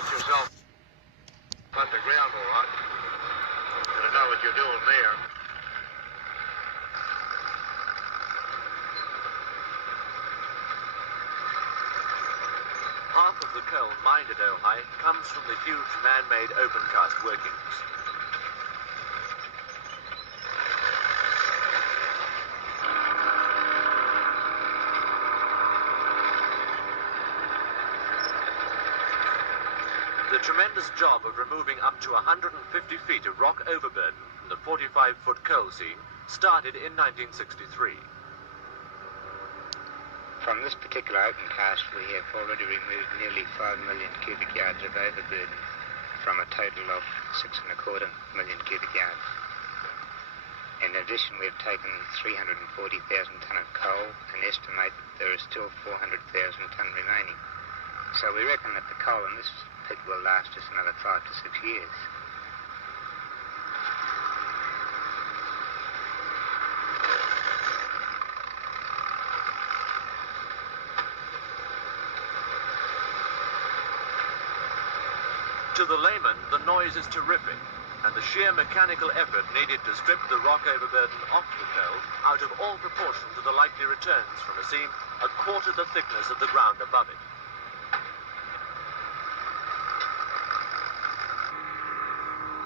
got yourself underground a lot. You know what you're doing there. Half of the coal mined at Ojai comes from the huge man-made open-cast workings. The tremendous job of removing up to 150 feet of rock overburden from the 45-foot coal seam started in 1963. From this particular open cast, we have already removed nearly 5 million cubic yards of overburden from a total of 6.25 million cubic yards. In addition, we have taken 340,000 tonne of coal and estimate there is still 400,000 tonne remaining. So we reckon that the coal in this pit will last us another 5 to 6 years. To the layman, the noise is terrific, and the sheer mechanical effort needed to strip the rock overburden off the coal out of all proportion to the likely returns from a seam a quarter the thickness of the ground above it.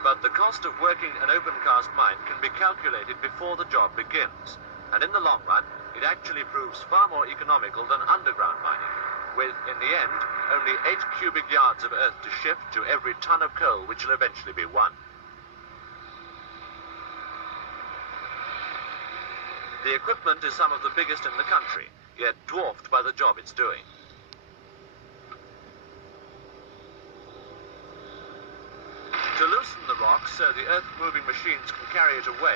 But the cost of working an open-cast mine can be calculated before the job begins, and in the long run, it actually proves far more economical than underground mining, with, in the end, only 8 cubic yards of earth to shift to every ton of coal which will eventually be won. The equipment is some of the biggest in the country, yet dwarfed by the job it's doing. To loosen the rock so the earth-moving machines can carry it away,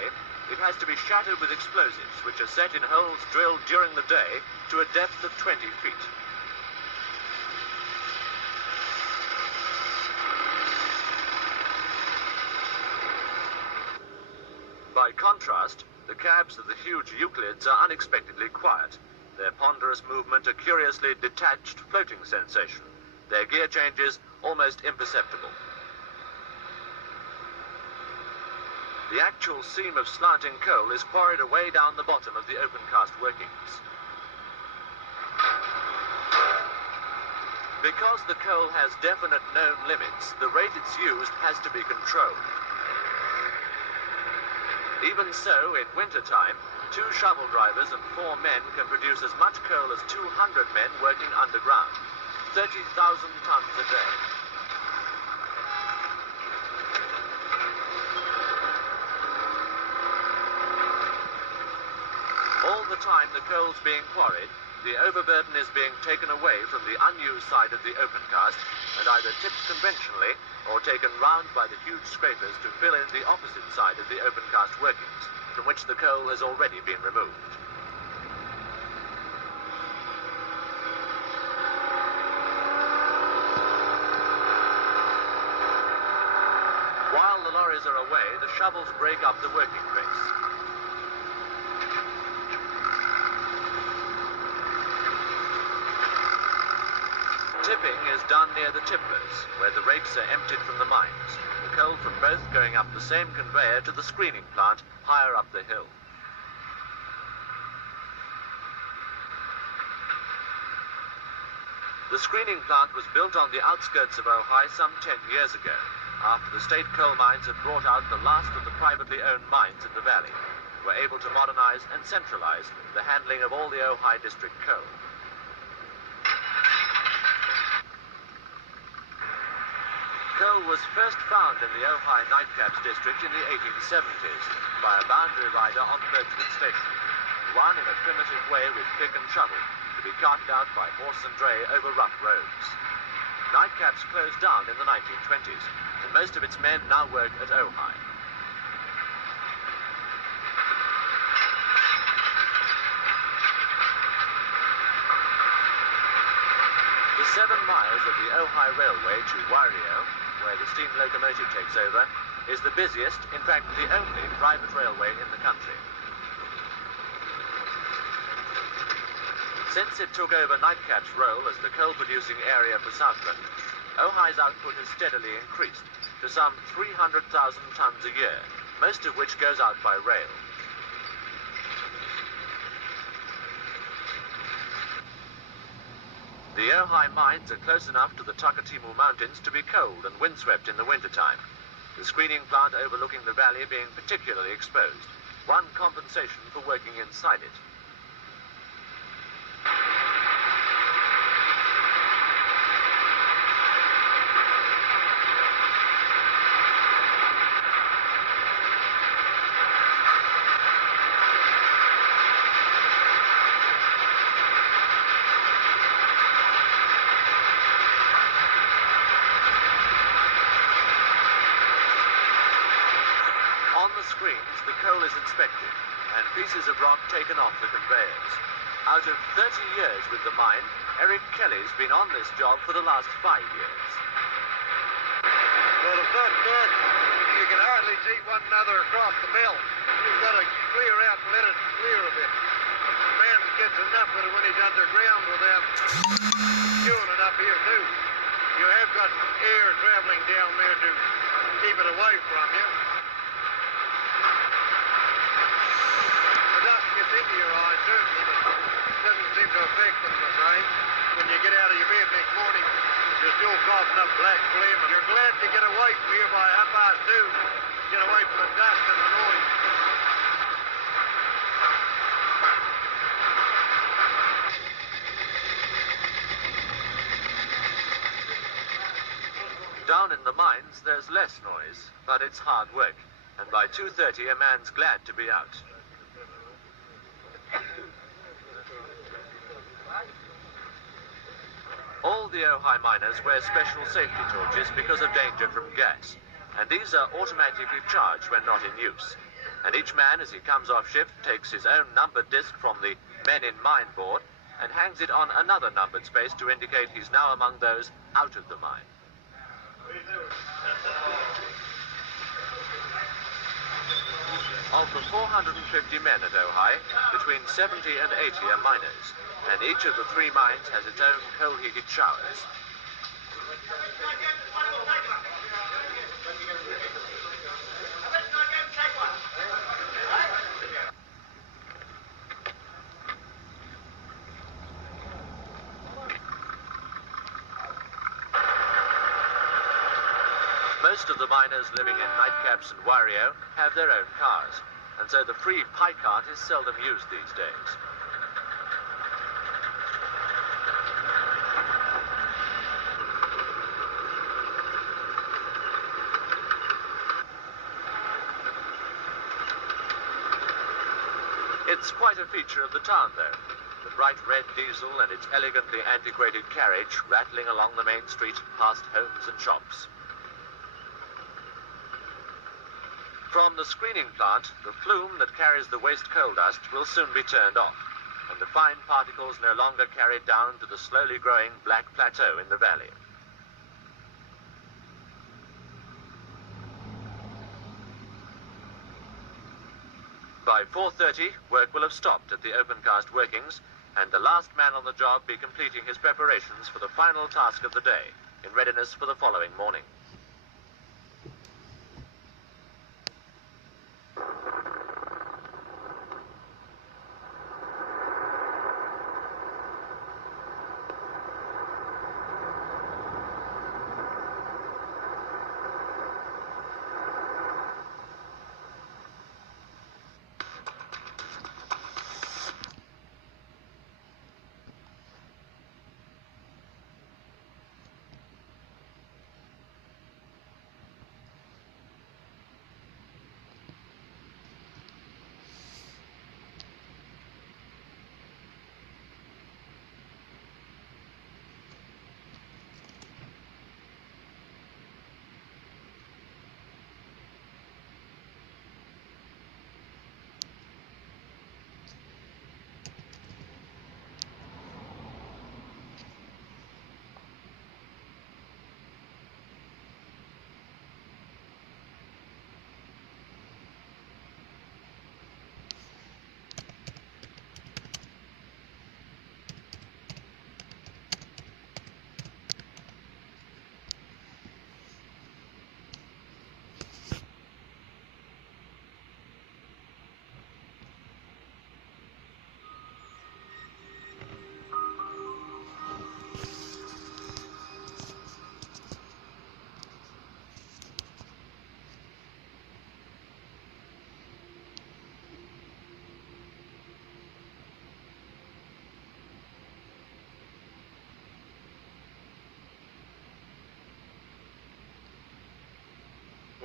it has to be shattered with explosives, which are set in holes drilled during the day to a depth of 20 feet. By contrast, the cabs of the huge Euclids are unexpectedly quiet, their ponderous movement a curiously detached floating sensation, their gear changes almost imperceptible. The actual seam of slanting coal is quarried away down the bottom of the open-cast workings. Because the coal has definite known limits, the rate it's used has to be controlled. Even so, in winter-time, 2 shovel drivers and 4 men can produce as much coal as 200 men working underground, 30,000 tons a day. All the time the coal's being quarried, the overburden is being taken away from the unused side of the open cast and either tipped conventionally or taken round by the huge scrapers to fill in the opposite side of the open cast workings, from which the coal has already been removed. While the lorries are away, the shovels break up the working place. Tipping is done near the tippers, where the rakes are emptied from the mines, the coal from both going up the same conveyor to the screening plant higher up the hill. The screening plant was built on the outskirts of Ojai some 10 years ago, after the state coal mines had brought out the last of the privately owned mines in the valley, were able to modernize and centralize the handling of all the Ojai district coal. Coal was first found in the Ojai Nightcaps district in the 1870s by a boundary rider on Birchwood Station, one in a primitive way with pick and shovel, to be carted out by horse and dray over rough roads. Nightcaps closed down in the 1920s, and most of its men now work at Ojai. The 7 miles of the Ojai Railway to Wario, where the steam locomotive takes over, is the busiest, in fact the only, private railway in the country. Since it took over Nightcap's role as the coal-producing area for Southland, Ojai's output has steadily increased to some 300,000 tons a year, most of which goes out by rail. The Ojai mines are close enough to the Takatimu Mountains to be cold and windswept in the wintertime, the screening plant overlooking the valley being particularly exposed, one compensation for working inside it. Screens, the coal is inspected and pieces of rock taken off the conveyors. Out of 30 years with the mine, Eric Kelly's been on this job for the last 5 years. Well, if not done, you can hardly see one another across the belt. You've got to clear out and let it clear a bit. The man gets enough of it when he's underground without chewing it up here, too. You have got air traveling down there to keep it away from you. Into your eyes, certainly, but it doesn't seem to affect them, I'm afraid. When you get out of your bed next morning, you're still coughing up black phlegm, and you're glad to get away from here by 2:30, get away from the dust and the noise. Down in the mines, there's less noise, but it's hard work, and by 2:30 a man's glad to be out. All the Ojai miners wear special safety torches because of danger from gas, and these are automatically charged when not in use. And each man, as he comes off shift, takes his own numbered disc from the Men in Mine board and hangs it on another numbered space to indicate he's now among those out of the mine. Of the 450 men at Ojai, between 70 and 80 are miners, and each of the 3 mines has its own coal-heated showers. Most of the miners living in Nightcaps and Wario have their own cars, and so the free pie cart is seldom used these days. It's quite a feature of the town, though, the bright red diesel and its elegantly antiquated carriage rattling along the main street past homes and shops. From the screening plant, the flume that carries the waste coal dust will soon be turned off, and the fine particles no longer carried down to the slowly growing black plateau in the valley. By 4:30, work will have stopped at the open-cast workings, and the last man on the job be completing his preparations for the final task of the day, in readiness for the following morning.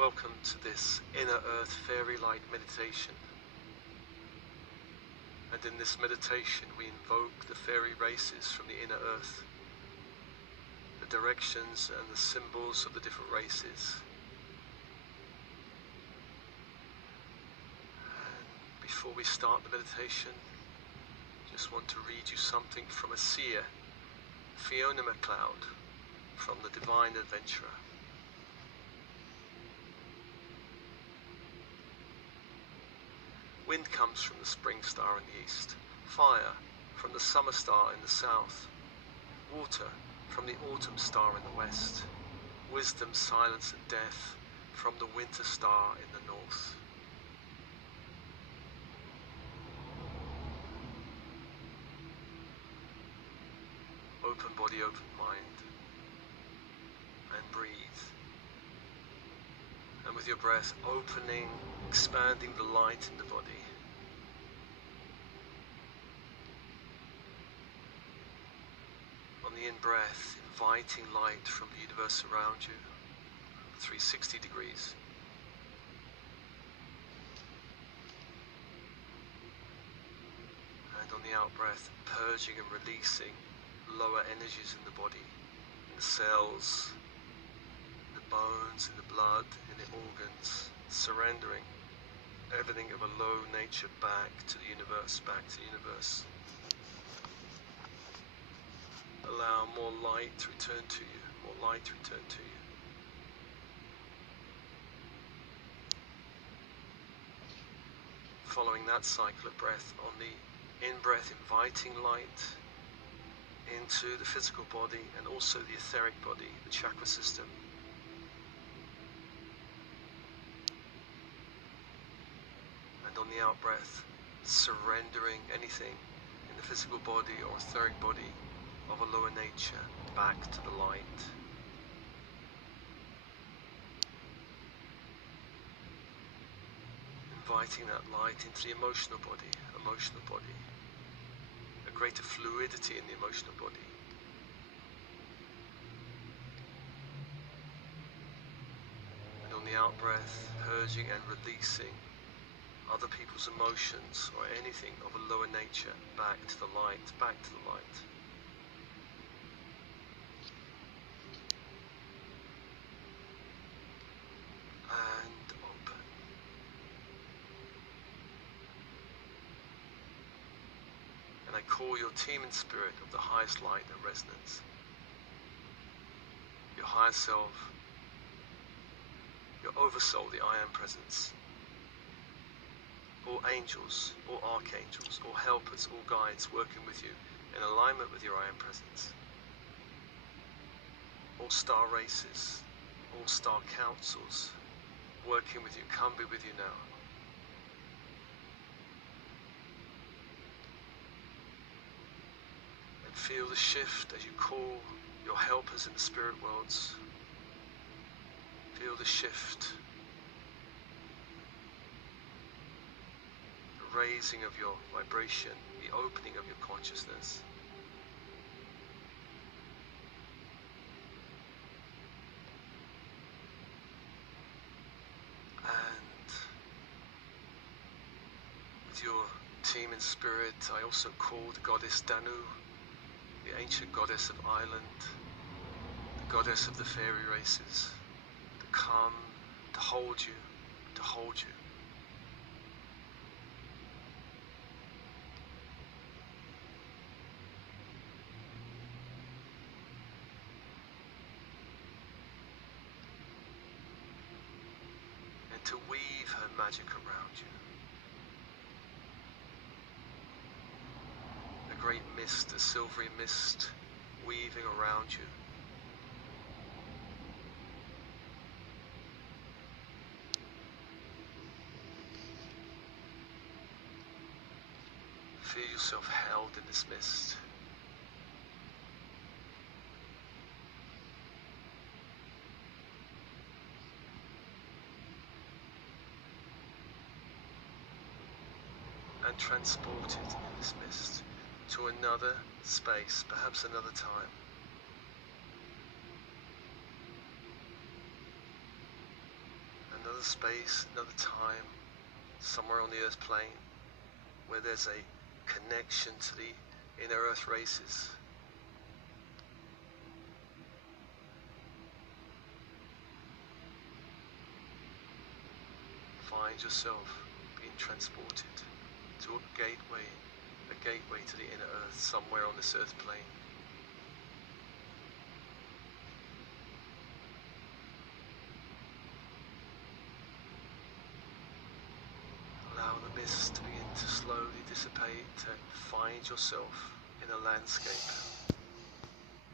Welcome to this Inner Earth Fairy Light meditation. And in this meditation we invoke the fairy races from the inner earth, the directions and the symbols of the different races. And before we start the meditation, I just want to read you something from a seer, Fiona MacLeod, from the Divine Adventurer. Wind comes from the spring star in the east, fire from the summer star in the south, water from the autumn star in the west, wisdom, silence and death from the winter star in the north. Open body, open mind, and breathe. And with your breath opening, expanding the light in the body. On the in-breath, inviting light from the universe around you, 360 degrees. And on the out-breath, purging and releasing lower energies in the body, in the cells, in the bones, in the blood, in the organs, surrendering everything of a low nature back to the universe, back to the universe. Allow more light to return to you, more light to return to you. Following that cycle of breath, on the in-breath, inviting light into the physical body and also the etheric body, the chakra system. And on the out-breath, surrendering anything in the physical body or etheric body of a lower nature back to the light. Inviting that light into the emotional body, a greater fluidity in the emotional body. And on the out-breath, purging and releasing other people's emotions or anything of a lower nature back to the light, back to the light. And open. And I call your team in spirit of the highest light and resonance, your higher self, your oversoul, the I Am Presence, all angels, all archangels, all helpers, all guides working with you in alignment with your I Am Presence, all star races, all star councils working with you, come be with you now. And feel the shift as you call your helpers in the spirit worlds. Feel the shift, the raising of your vibration, the opening of your consciousness. And with your team in spirit, I also call the goddess Danu, the ancient goddess of Ireland, the goddess of the fairy races, to come, to hold you, to hold you. And to weave her magic around you. A great mist, a silvery mist, weaving around you. Feel yourself held in this mist. And transported in this mist to another space, perhaps another time. another space, another time, somewhere on the earth plane, where there's a connection to the inner earth races. Find yourself being transported to a gateway to the inner earth, somewhere on this earth plane. Allow the mist to begin to slowly dissipate and find yourself in a landscape